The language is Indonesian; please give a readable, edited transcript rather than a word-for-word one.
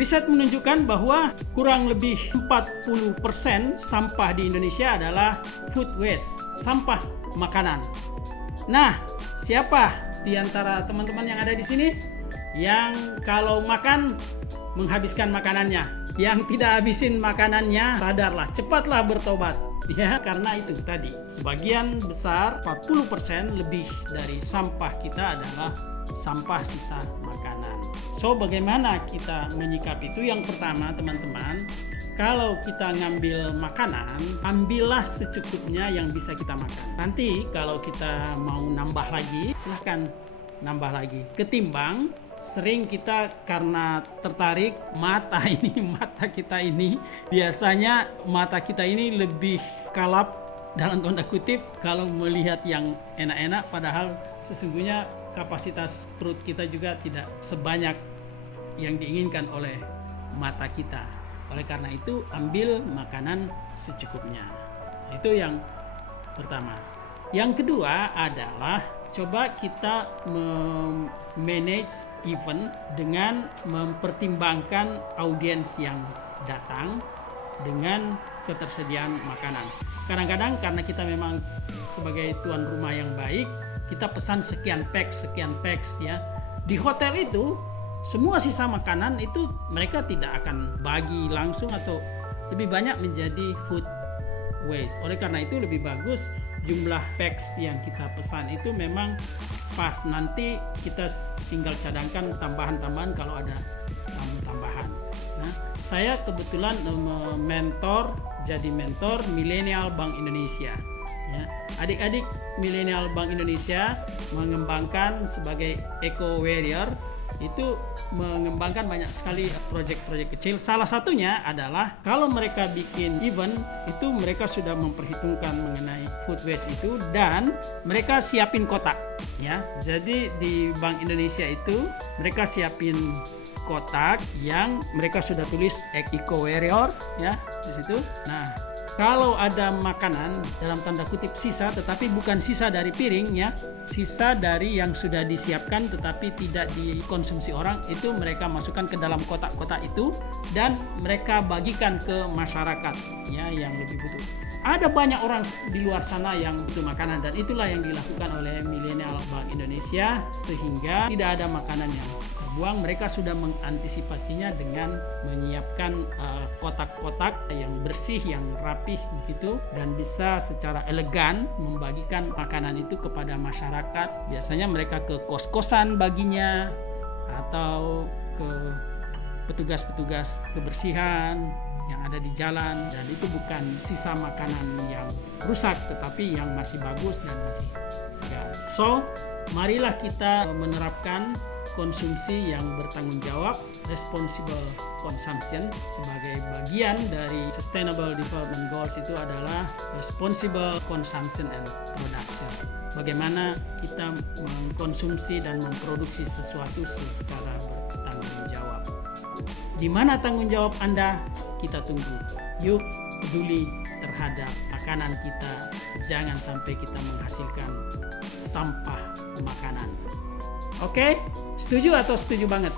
Riset menunjukkan bahwa kurang lebih 40% sampah di Indonesia adalah food waste, sampah makanan. Nah, siapa di antara teman-teman yang ada di sini yang kalau makan menghabiskan makanannya? Yang tidak habisin makanannya, sadarlah, cepatlah bertobat. Ya, karena itu tadi, sebagian besar 40% lebih dari sampah kita adalah sampah sisa makanan. So, bagaimana kita menyikap itu? Yang pertama, teman-teman, kalau kita ngambil makanan, ambillah secukupnya yang bisa kita makan. Nanti kalau kita mau nambah lagi, silahkan nambah lagi. Ketimbang sering kita karena tertarik mata kita ini biasanya mata kita ini lebih kalap dalam tanda kutip kalau melihat yang enak-enak, padahal sesungguhnya kapasitas perut kita juga tidak sebanyak yang diinginkan oleh mata kita. Oleh karena itu, ambil makanan secukupnya. Itu yang pertama. Yang kedua adalah coba kita manage event dengan mempertimbangkan audiens yang datang dengan ketersediaan makanan. Kadang-kadang karena kita memang sebagai tuan rumah yang baik, kita pesan sekian packs ya. Di hotel itu semua sisa makanan itu mereka tidak akan bagi langsung atau lebih banyak menjadi food waste. Oleh karena itu lebih bagus jumlah packs yang kita pesan itu memang pas, nanti kita tinggal cadangkan tambahan-tambahan kalau ada tambahan. Nah, saya kebetulan jadi mentor milenial Bank Indonesia. Ya, adik-adik milenial Bank Indonesia mengembangkan sebagai Eco Warrior, itu mengembangkan banyak sekali proyek-proyek kecil. Salah satunya adalah kalau mereka bikin event itu mereka sudah memperhitungkan mengenai food waste itu dan mereka siapin kotak ya. Jadi di Bank Indonesia itu mereka siapin kotak yang mereka sudah tulis Eco Warrior ya di situ. Nah, kalau ada makanan dalam tanda kutip sisa, tetapi bukan sisa dari piring ya, sisa dari yang sudah disiapkan tetapi tidak dikonsumsi orang, itu mereka masukkan ke dalam kotak-kotak itu dan mereka bagikan ke masyarakat ya yang lebih butuh. Ada banyak orang di luar sana yang butuh makanan dan itulah yang dilakukan oleh milenial Bank Indonesia sehingga tidak ada makanan yang terbuang. Mereka sudah mengantisipasinya dengan menyiapkan kotak-kotak yang bersih, yang rapih begitu, dan bisa secara elegan membagikan makanan itu kepada masyarakat. Biasanya mereka ke kos-kosan baginya atau ke petugas-petugas kebersihan yang ada di jalan, dan itu bukan sisa makanan yang rusak tetapi yang masih bagus dan masih segar. So, marilah kita menerapkan konsumsi yang bertanggung jawab, responsible consumption, sebagai bagian dari Sustainable Development Goals. Itu adalah responsible consumption and production. Bagaimana kita mengkonsumsi dan memproduksi sesuatu secara bertanggung jawab. Di mana tanggung jawab Anda? Kita tunggu. Yuk peduli terhadap makanan kita. Jangan sampai kita menghasilkan sampah makanan. Oke, setuju atau setuju banget?